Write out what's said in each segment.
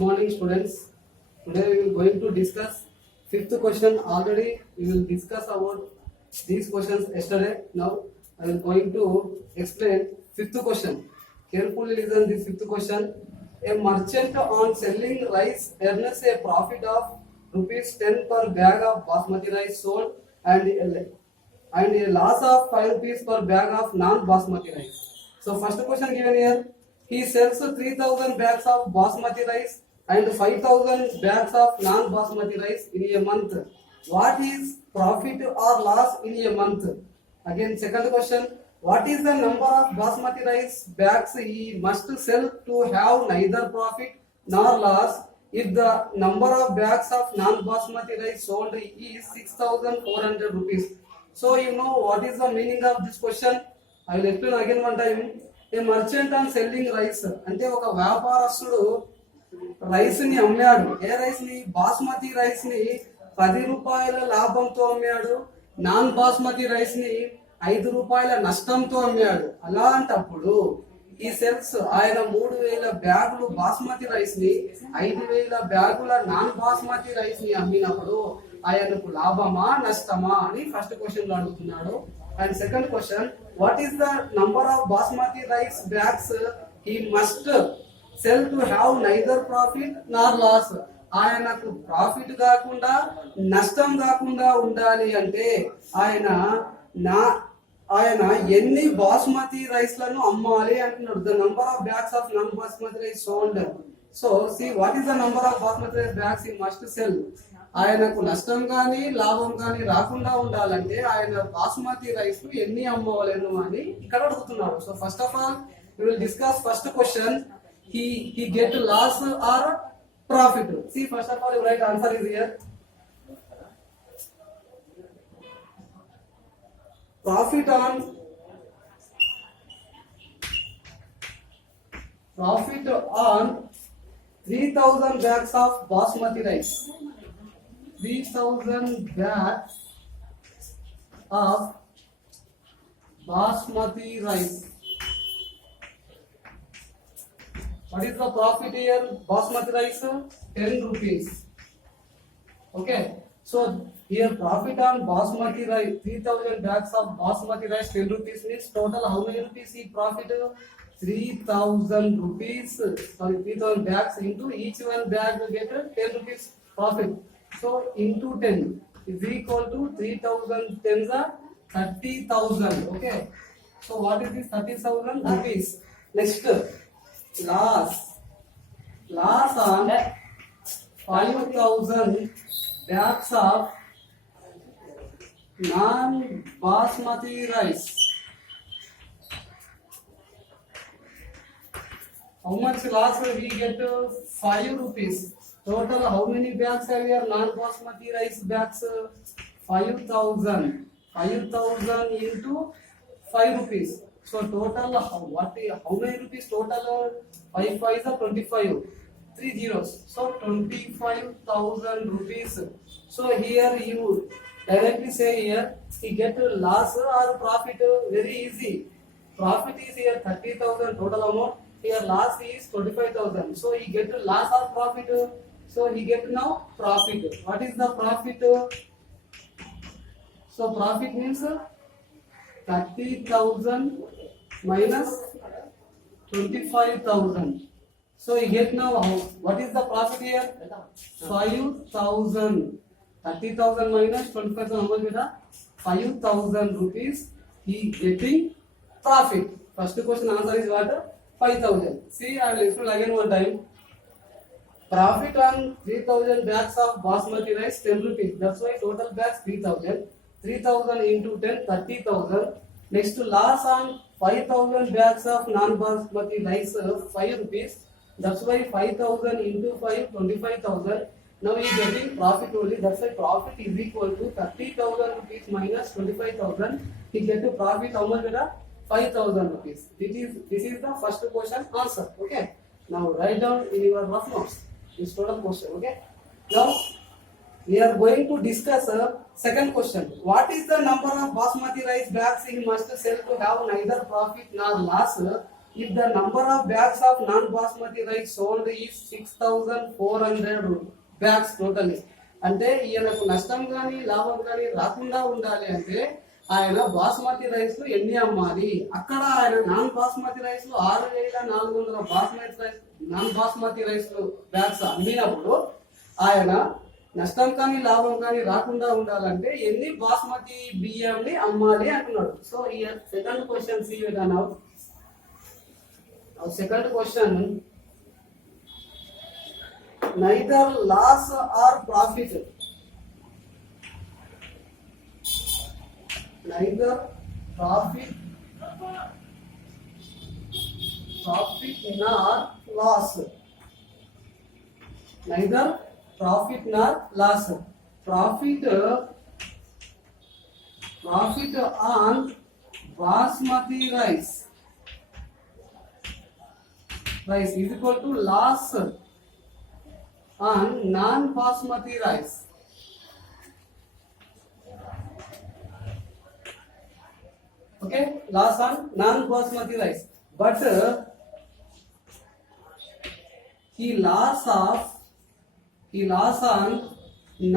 Morning students. Today we will going to discuss fifth question. Already we will discuss about these questions yesterday. Now I am going to explain fifth question. Carefully listen this fifth question. A merchant on selling rice earns a profit of rupees 10 per bag of basmati rice sold and a loss of 5 rupees per bag of non-basmati rice. So first question given here. He sells 3,000 bags of basmati rice and 5,000 bags of non-basmati rice in a month. What is profit or loss in a month? Again, second question. What is the number of basmati rice bags he must sell to have neither profit nor loss if the number of bags of non-basmati rice sold is 6,400 rupees? So you know what is the meaning of this question? I will explain again one time. A merchant on selling rice అంటే ఒక వ్యాపారస్తుడు rice ని అమ్మాడు. ఏ rice ని? Basmati rice ని 10 రూపాయల లాభంతో అమ్మాడు. Non basmati rice ని 5 రూపాయల నష్టంతో అమ్మాడు. అలాంటప్పుడు ఈ సెల్స్ ఆయన 3,000 బ్యాగులు బాస్మతి రైస్ ని 5,000 బ్యాగుల నాన్ బాస్మతి రైస్ ని అమ్మినప్పుడు ఆయనకు లాభమా నష్టమా అని ఫస్ట్ క్వశ్చన్ లో అడుగుతున్నాడు. And second question, what is the number of basmati rice bags he must sell to have neither profit nor loss? ఆయనకు ప్రాఫిట్ కాకుండా నష్టం కాకుండా ఉండాలి అంటే ఆయన ఎన్ని బాస్మతి రైస్ లను అమ్మాలి అంటున్నాడు. The number of bags of non basmati rice sold. So see what is the number of basmati rice bags he must cell. ఆయనకు నష్టం కానీ లాభం కానీ రాకుండా ఉండాలంటే ఆయన బాస్మతి రైస్ ఎన్ని అమ్మవలేను అని ఇక్కడ అడుగుతున్నాడు. So first of all we will discuss first question. he get loss or profit. See, first of all your right answer is here. Profit on 3,000 bags of basmati rice. 3,000 bags of basmati rice. What is the profit here? Basmati rice 10 rupees. Okay, so here profit on basmati rice 3,000 bags of basmati rice 10 rupees means total how many rupees he profit? 3,000 rupees. Sorry, 3,000 bags into each one bag will get 10 rupees profit. So into 10 is equal to 3,000 tens are 30,000. Okay. So what is this 30,000 rupees? Next, loss on 5,000 bags of non-basmati rice. How much loss will we get? 5 rupees. Total how many bags are here? Non-basmati rice bags 5,000. 5,000 into 5 rupees. So total how many rupees total? 5 5 is 25. 3 zeros. So 25,000 rupees. So here you directly say here he get loss or profit. Very easy. Profit is here 30,000 total amount. Here loss is 25,000. So he get loss or profit. So he get now profit. What is the profit? So profit means 30,000 minus 25,000. So he get now what is the profit here? 5,000. 30,000 minus 25,000 how much beta? 5,000 rupees he getting profit. First question answer is what? 5,000. See, I will explain again one time. Profit on 3,000 bags of basmati rice 10 rupees. That's why total bags 3,000. 3,000 into 10 30,000. Next loss on 5,000 bags of non-basmati rice 5 rupees. That's why 5,000 into 5 25,000. Now he is getting profit only. That's why profit is equal to 30,000 rupees minus 25,000. He get to profit how much beta? 5,000 rupees. This is the first question answer. Okay. Now write down in your rough notes this total question. Okay. Now we are going to discuss a second question. What is the number of basmati rice bags he must sell to have neither profit nor loss if the number of bags of non-basmati rice sold is 6,400 bags totally, అంటే ఈయనకు నష్టం కానీ లాభం కానీ రాకుండా ఉండాలి అంటే ఆయన బాస్మతి రైస్ ఎన్ని అమ్మాలి. అక్కడ ఆయన non basmati rice 6,400 basmati rice non basmati rice bags అమ్మినప్పుడు ఆయన నష్టం కానీ లాభం కానీ రాకుండా ఉండాలంటే ఎన్ని బాస్మతి బియ్యంని అమ్మాలి అంటున్నాడు. సో ఈ second question see now second question, neither loss or profit, neither profit nor loss, neither profit nor loss. Profit on basmati rice is equal to loss on non-basmati rice. Okay, loss on non-basmati rice. But he loss on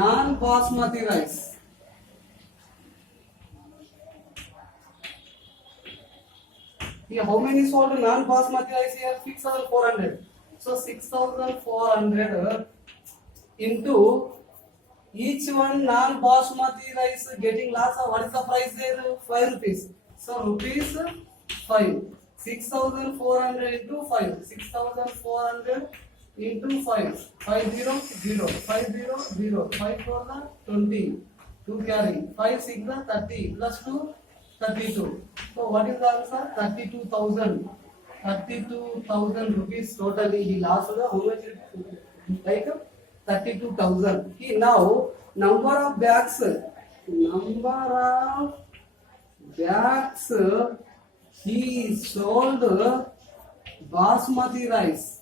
non-basmati rice. Here, how many sold non-basmati rice here? 6,400. So 6,400 into each one non-basmati rice getting loss of what is the price there? 5 rupees. So rupees 5. 6,400 into 5. 6,400 into 5. 50 0. 50 0. 5 for the 20. 2 carry. 5 6 the 30 plus 2. 32. So what is the answer? 32,000. 32,000 rupees totally he lost. How much? Like 32,000. He now number of bags he sold basmati rice.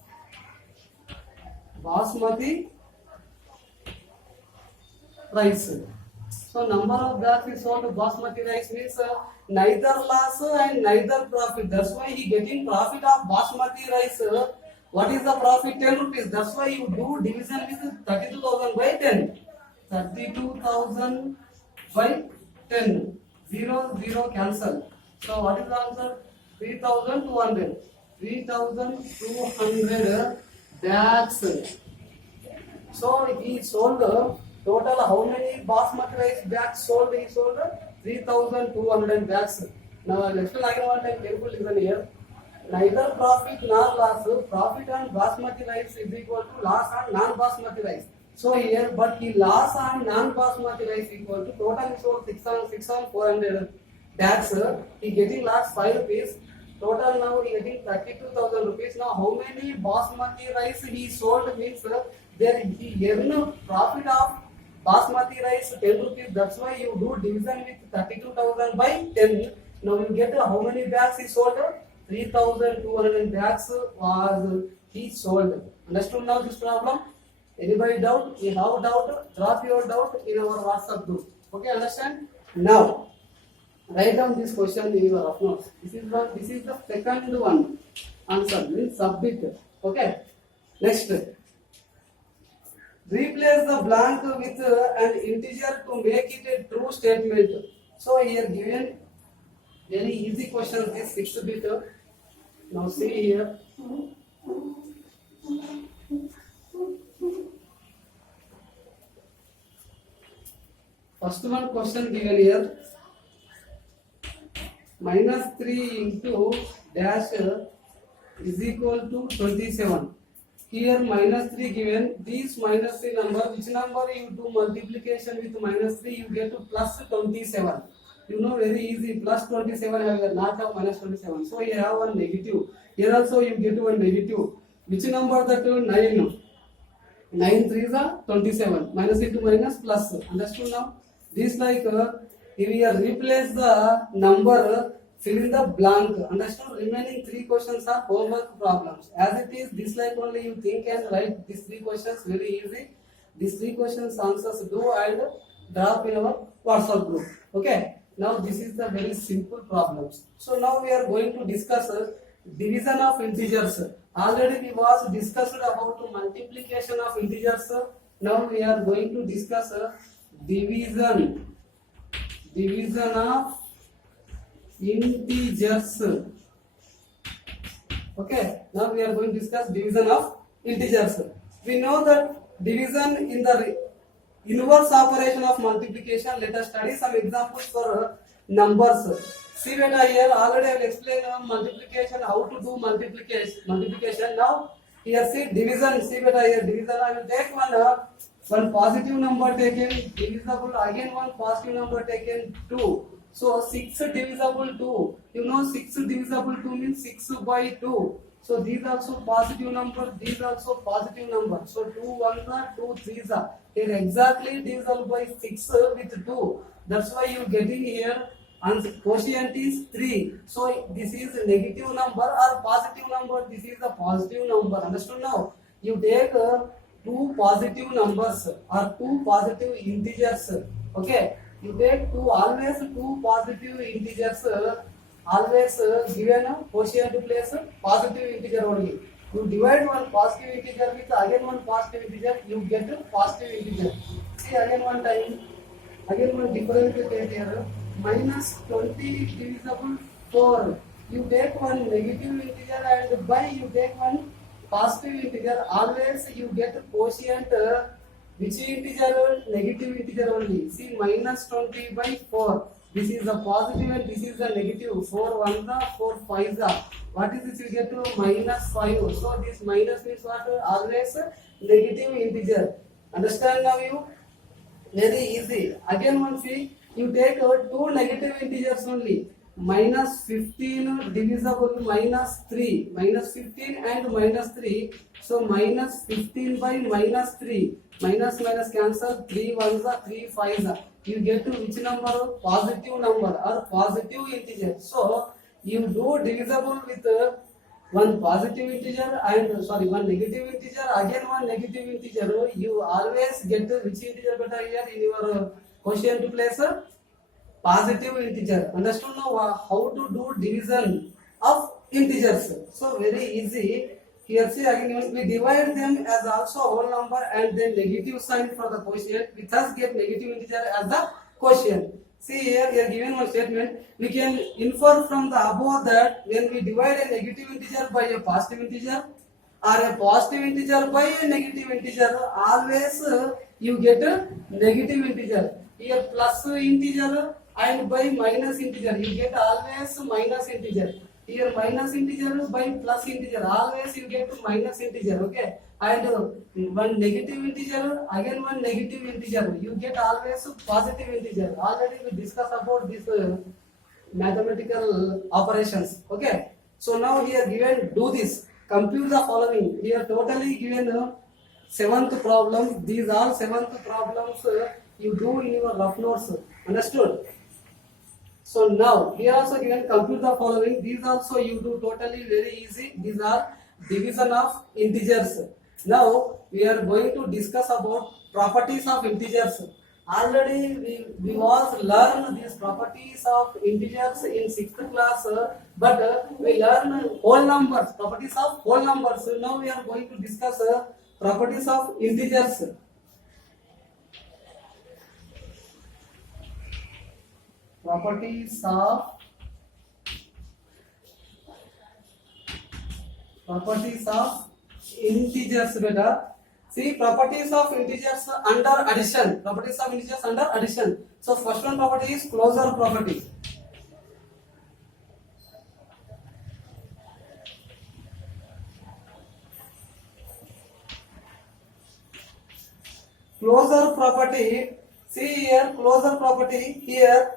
So number of bags he sold basmati rice means neither loss and neither profit. That's why he getting profit of basmati rice. What is the profit? 10 rupees. That's why you do division with 32,000 by 10. 32,000 by 10. 0 0 cancel. So what is the answer? 3,200. 3,200 bags. So he sold total how many basmati rice bags sold? He sold 3,200 bags. Now I'll explain again one time. Careful listen here. Neither profit nor loss. Profit on basmati rice is equal to loss on non-basmati rice. So here, but he loss on non-basmati rice equal to total he sold 6,400 bags. He getting loss 5 rupees. Total now he getting 32,000 rupees. Now how many basmati rice he sold means there he earn profit of basmati rice 10 rupees. That's why you do division with 32,000 by 10. Now you get how many bags he sold? 3,200 bags was he sold. Understood now this problem? Anybody doubt? You have doubt? Drop your doubt in our WhatsApp group. Okay, understand? Now write down this question in your rough notes. This is the second one. Answer means submit. Okay. Next. Replace the blank with an integer to make it a true statement. So here given very easy question, this 6th bit. Now see here. First one question given here. -3 into dash is equal to 27. Here -3 given. This -3 number, which number you do multiplication with -3, you get to plus 27. You know very easy. Plus 27 have a not of -27. So you have one negative. Here also you get one negative. Which number that? 9. 9 3s are 27. Minus into minus plus. Understood now? This like if we replace the number, fill in the blank. Understood? Remaining 3 questions are homework problems. As it is, this like only you think and write these 3 questions very easy. These 3 questions answers do and drop in our WhatsApp group. Okay. Now this is the very simple problems. So now we are going to discuss division of integers. Already we was discussed about multiplication of integers. Now we are going to discuss division of integers. Okay, now we are going to discuss division of integers. We know that division in the inverse operation of multiplication. Let us study some examples for numbers. See beta, here already I will explain multiplication, how to do multiplication. Now here see division. See beta, here division. I will take one positive number taken divisible, again one positive number taken 2. So 6 divisible 2. You know 6 divisible 2 means 6 by 2. So these also positive number, these also positive number. So 2 1s are 2 3s are. Here exactly divisible by 6 with 2. That's why you getting here and quotient is 3. So this is a negative number or positive number. This is a positive number. Understood now? You take two positive numbers or two positive integers. Okay. You take always two positive integers. Always given a quotient place positive integer only. You divide one positive integer with again one positive integer, you get a positive integer. See again one time, again one different take here. Minus 20 divisible 4. You take one negative integer and by you take one positive integer. Always you get a quotient which integer? Negative integer only. See minus 20 by 4. This is a positive and this is a negative. 4 1s are 4 5s are. What is this? You get to minus 5. So this minus means what? Always negative integer. Understand now you? Very easy. Again one see, you take two negative integers only. Minus 15 divisible minus 3. Minus 15 and minus 3. So minus 15 by minus 3. Minus minus cancel. 3 1s are 3 5s are. You get to which number? Positive number or positive integer. So you do divisible with one positive integer and one negative integer, again one negative integer. You always get which integer better here in your quotient place? Positive integer. Understood now how to do division of integers? So very easy. Here see again we divide them as also whole number and then negative sign for the quotient. We thus get negative integer as the quotient. See here given one statement. We can infer from the above that when we divide a negative integer by a positive integer or a positive integer by a negative integer, always you get a negative integer. Here plus integer and by minus integer, you get always minus integer. Here minus integer by plus integer, always you get minus integer. Okay, and one negative integer, again one negative integer, you get always positive integer. Already we discussed about this mathematical operations. Okay, so now here given do this, compute the following. Here totally given seventh problem. These are seventh problems you do in your rough notes. Understood? So now here also given compute the following. These also you do totally very easy. These are division of integers. Now we are going to discuss about properties of integers. Already we was learn these properties of integers in 6th class, but we learn whole numbers, properties of whole numbers. So now we are going to discuss properties of integers. Properties of integers beta. See properties of integers under addition. Properties of integers under addition. So first one property is closure property. Closure property. See here closure property here.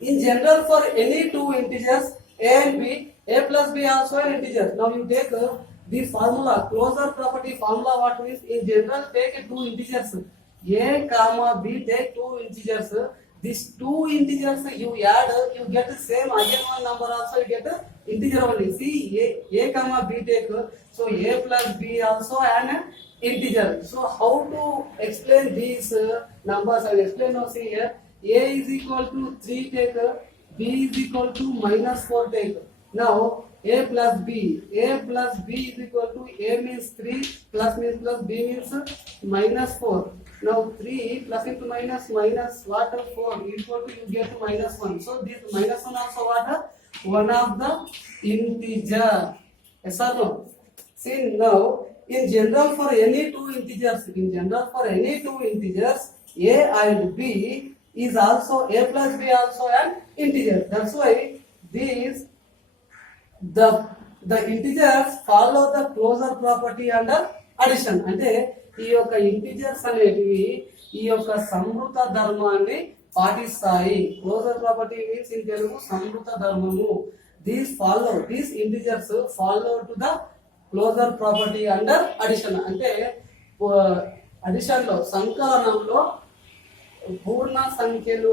In general, for any two integers a and b, a plus b also an integer. Now you take this formula, closure property formula. What means? In general, take two integers a comma b. Take two integers. These two integers you add, you get the same again one number also. You get integer only. See a comma b take. So a plus b also an integer. So how to explain these numbers? I will explain now. See here. A is equal to 3 take, B is equal to minus 4 take. Now A plus B. A plus B is equal to A means 3 plus means plus B means minus 4. Now 3 plus into minus minus what 4 equal to you get to minus 1. So this minus 1 also what? One of the integer. Yes or no? See now in general for any two integers, A and B is also A plus B also an integer. That's why these the integers follow the closure property under addition. అంటే ఈ యొక్క integers అనేటివి ఈ యొక్క సంవృత ధర్మాన్ని పాటిస్తాయి. Closure property means in Telugu సంవృత ధర్మము. These integers follow to the closure property under addition. అంటే అడిషన్ లో సంకలనంలో పూర్ణ సంఖ్యలు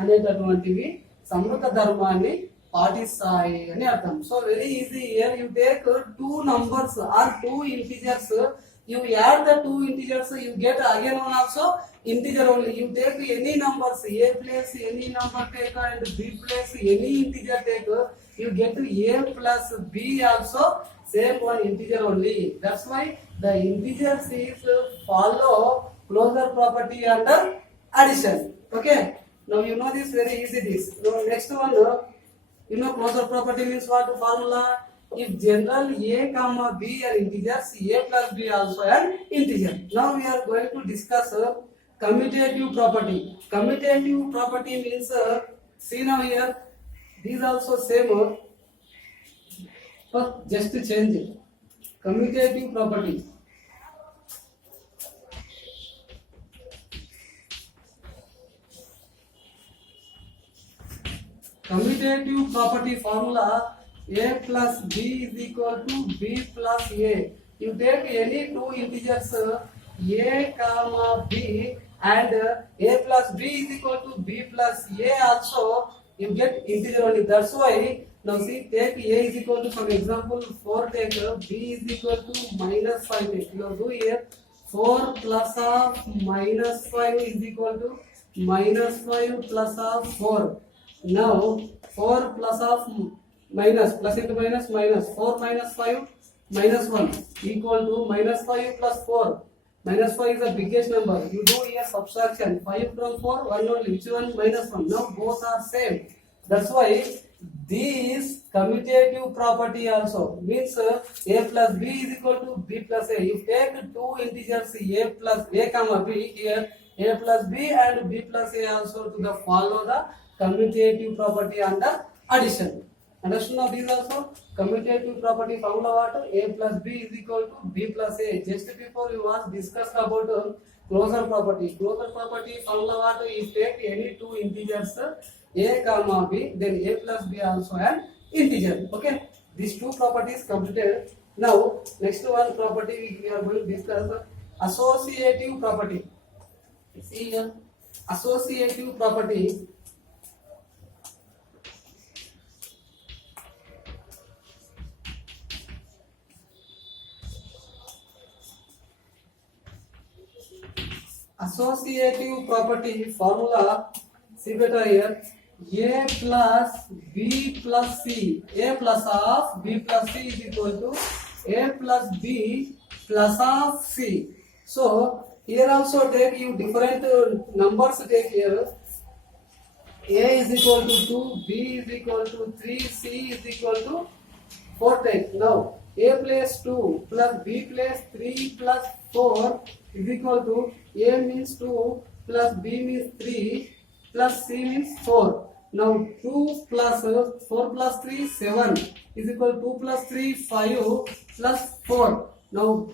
అనేటటువంటివి సమృత ధర్మాన్ని పాటిస్తాయి అని అర్థం. So very easy. Here you take two numbers or two integers, you add the two integers, you get again one also integer only. You take any numbers, A place any number take and B place any integer take, you get A plus B also same one integer only. That's why the integers is follow closure property under addition. Okay, now you know this very easy. This now next one, you know closure property means what formula? If general A comma B are integers, A plus B also an integer. Now we are going to discuss commutative property. Commutative property means see now here these also same, but just to change it. Commutative property. Commutative property formula: A plus B is equal to B plus A. You take any two integers A comma B and A plus B is equal to B plus A also, you get integer only. That's why now see, take A is equal to, for example 4 take, B is equal to minus 5 take. You do here 4 plus of minus 5 is equal to minus 5 plus of 4. Now 4 plus of minus plus into minus minus 4 minus 5 minus 1 equal to minus 5 plus 4. Minus 5 is the biggest number. You do here subtraction. 5 from 4, 1 only. Which one? Minus 1. Now both are same. That's why this commutative property also means A plus B is equal to B plus A. You take two integers A plus A comma B here, A plus B and B plus A also to the follow the commutative property under addition. Understood now these also? Commutative property formula what? A plus B is equal to B plus A. Just before we was discussed about closure property. Closure property formula what? If take any two integers A comma B, then A plus B also an integer. Okay, these two properties completed. Now next one property we are going to discuss associative property. See here, associative property. Associative property formula, see better here, A plus B plus C. A plus of B plus C is equal to A plus B plus of C. So here also take you different numbers take here. A is equal to 2, B is equal to 3, C is equal to 4 take. Now A plus 2 plus B plus 3 plus 4 is equal to A means 2 plus B means 3 plus C means 4. Now 2 plus 4 plus 3 7 is equal to 2 plus 3 5 plus 4. Now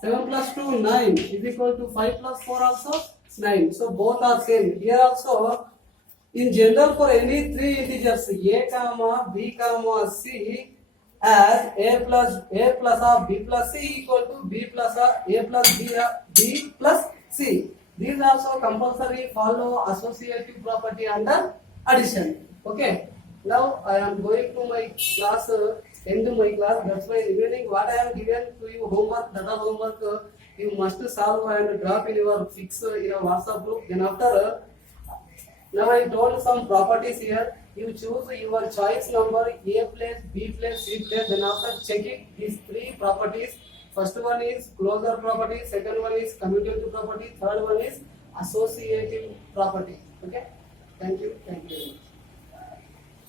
7 plus 2 9 is equal to 5 plus 4 also 9. So both are same. Here also in general for any three integers A comma B comma C, as A plus of B plus C equal to B plus of A plus B plus C. These also compulsory follow associative property under addition. Okay. Now I am going to my class, end my class. That's why remaining what I am given to you homework, data homework, you must solve and drop in your fix in your WhatsApp group. Then after, now I told some properties here. You choose your choice number A place, B place, C place. Then after checking these three properties, first one is closure property, second one is commutative property, third one is associative property. Okay. Thank you. Thank you.